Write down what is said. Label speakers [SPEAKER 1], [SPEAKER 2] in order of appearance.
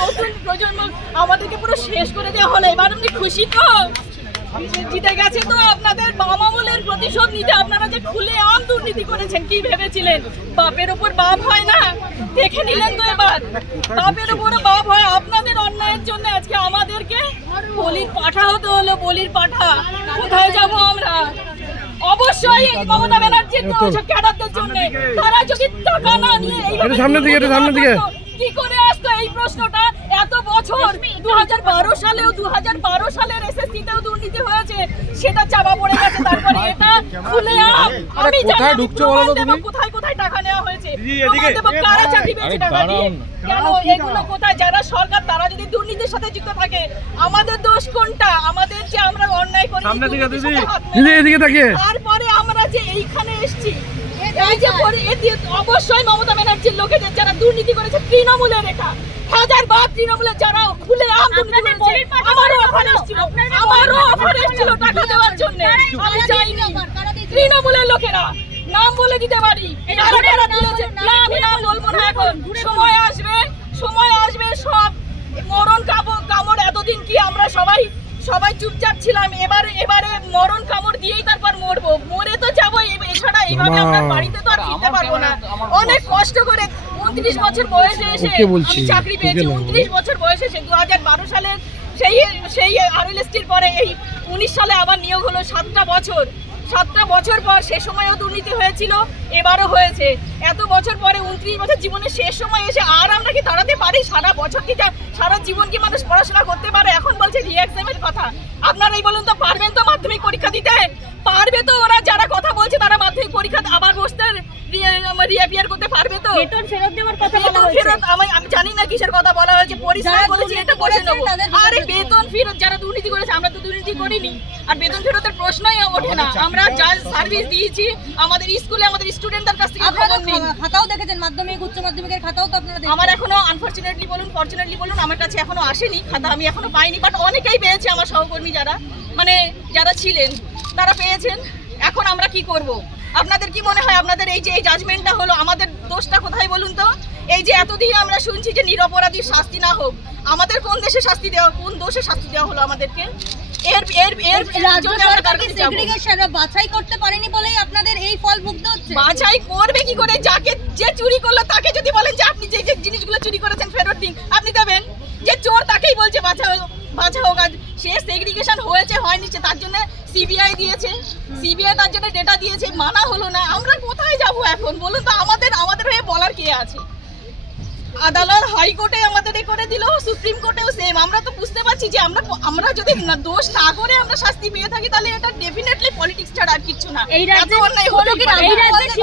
[SPEAKER 1] নতুন প্রজন্ম আমাদেরকে পুরো শেষ করে দেওয়া হলো। এবার আপনি খুশি তো? জিতে গেছে তো আপনাদের বাম আমলের প্রতিশোধ নিতে আপনারা যে খুলে আম দুর্নীতি করেছেন কি ভেবেছিলেন? বাপের ওপর বাপ হয় না? দেখে নিলেন তো এবার। বাপের উপরে বাপ হয় আপনাদের অন্যায়ের জন্য আজকে আমাদেরকে বলির পাঠা হতে হলো বলির পাঠা। কোথায় যাব আমরা? অবশ্যই মমতা ব্যানার্জির তো ক্যাডারদের জন্য। তারা যদি টাকা না নিয়ে
[SPEAKER 2] সামনের দিকে, সামনের দিকে।
[SPEAKER 1] কি করে আসতো এই প্রশ্নটা এত বছর দু সালেও দু সালের এসএসসি তেও দুর্নীতি হয়েছে সেটা চাপা পড়ে গেছে তারপরে এটা খুলে আম আমি জানি
[SPEAKER 2] ঢুকছো বলো তুমি?
[SPEAKER 1] কোথায় কোথায় টাকা নেওয়া হয়েছে? কারা চাকরি পেয়েছে টাকা দিয়ে? কেন এগুলো কোথায়? যারা সরকার তারা যদি দুর্নীতির সাথে যুক্ত থাকে আমাদের দোষ কোনটা? আমাদের যে আমরা অন্যায় করি তারপরে আমরা যে এইখানে এসেছি এই যে অবশ্যই মমতা ব্যানার্জির লোকেদের যারা দুর্নীতি করেছে তৃণমূলের এটা। হাজার বার তৃণমূলের যারা খুলে আম দুর্নীতি করেছে আমারও অফার এসেছিল। আমারও অফার এসেছিল টাকা দেওয়ার জন্য। আমি যাইনি তৃণমূলের লোকেরা নাম বলে দিতে পারি। কারা কারা দিয়েছে? না আমি নাম বলব না এখন। সময় আসবে সময় আসবে সব। মরণ কামড় কামড় এতদিন কি আমরা সবাই সবাই চুপচাপ ছিলাম। এবারে এবারে মরণ কামড় দিয়েই তারপর মরবো মরে তো যাব এ- এছাড়া এইভাবে আমরা বাড়িতে তো আর ফিরতে পারব না। অনেক কষ্ট। করে উনত্রিশ বছর বয়সে এসে আমি চাকরি পেয়েছি। উনত্রিশ বছর বয়সে এসে দু হাজার বারো সালের সেই সেই আরএলএসটির পরে এই উনিশ সালে আবার নিয়োগ হলো সাতটা বছর। সাতটা বছর পর সে সময়ও দুর্নীতি হয়েছিল এবারও হয়েছে। এত বছর পরে উনত্রিশ বছর জীবনের শেষ সময় এসে আর আমরা কি দাঁড়াতে পারি? সারা বছর কি সারা জীবন কি মানুষ পড়াশোনা করতে পারে? এখন বলছে রিএক্সামের কথা। আপনারাই বলুন তো পারবেন তো মাধ্যমিক পরীক্ষা দিতে? পারবে তো ওরা যারা কথা বলছে তারা মাধ্যমিক পরীক্ষা আবার বসতে রিঅ্যাপিয়ার করতে পারবে তো?
[SPEAKER 3] বেতন ফেরত দেওয়ার কথা বলা হয়েছে।
[SPEAKER 1] ফেরত আমি আমি জানি না কিসের কথা বলা হয়েছে পরিষ্কার
[SPEAKER 3] যারা
[SPEAKER 1] এটা বসে
[SPEAKER 3] করেছে
[SPEAKER 1] নেব। আরে বেতন ফেরত যারা দুর্নীতি করেছে আমরা তো দুর্নীতি করিনি। আর বেতন ফেরতের প্রশ্নই ওঠে না। আমরা যা সার্ভিস দিয়েছি আমাদের স্কুলে আমাদের স্টুডেন্টদের কাছ থেকে খবর নিন
[SPEAKER 3] খাতাও দেখেছেন মাধ্যমিক উচ্চ মাধ্যমিকের খাতাও তো আপনারা
[SPEAKER 1] আমার এখনও আনফরচুনেটলি বলুন ফরচুনেটলি বলুন আমার কাছে এখনও আসেনি খাতা। আমি এখনও পাইনি বাট অনেকেই পেয়েছে আমার সহকর্মী যারা। মানে যারা ছিলেন তারা পেয়েছেন। এখন আমরা কি করব? আপনাদের কি মনে হয় আপনাদের এই যে এই জাজমেন্টটা হলো আমাদের দোষটা কোথায় বলুন তো? এই যে এতদিন আমরা শুনছি যে নিরপরাধীর শাস্তি না হোক আমাদের কোন দেশে শাস্তি দেওয়া কোন দোষে শাস্তি দেওয়া হলো আমাদেরকে? এর এর এর
[SPEAKER 3] রাজ্য
[SPEAKER 1] জন্য আমরা
[SPEAKER 3] সরকার
[SPEAKER 1] কার
[SPEAKER 3] কি
[SPEAKER 1] কাছে যাব?
[SPEAKER 3] সেগ্রিগেশন বাছাই করতে পারেনি বলেই আপনাদের এই ফল ভুগতে হচ্ছে।
[SPEAKER 1] বাছাই করবে কি করে? যাকে যে চুরি করল তাকে যদি বলেন যে আপনি যে যে জিনিসগুলো চুরি করেছেন ফেরত দিন আপনি দেবেন? যে চোর তাকেই বলছে বাছা বাছা হোক আজ সে সেগ্রিগেশন হয়েছে হয়নি সে তার জন্য সিবিআই দিয়েছে। সিবিআই তার জন্য ডেটা দিয়েছে মানা হলো না। আমরা কোথায় যাব এখন? বলুন তো আমাদের আমাদের হয়ে বলার কে আছে? আদালত হাইকোর্টে আমাদের এ করে দিল সুপ্রিম কোর্টেও সেম আমরা তো বুঝতে পারছি যে আমরা আমরা যদি দোষ না করে আমরা শাস্তি পেয়ে থাকি তাহলে এটা ডেফিনেটলি পলিটিক্স ছাড়া আর কিছু না।
[SPEAKER 3] এই রাজ্যে
[SPEAKER 1] অন্যায় হতেই
[SPEAKER 3] কি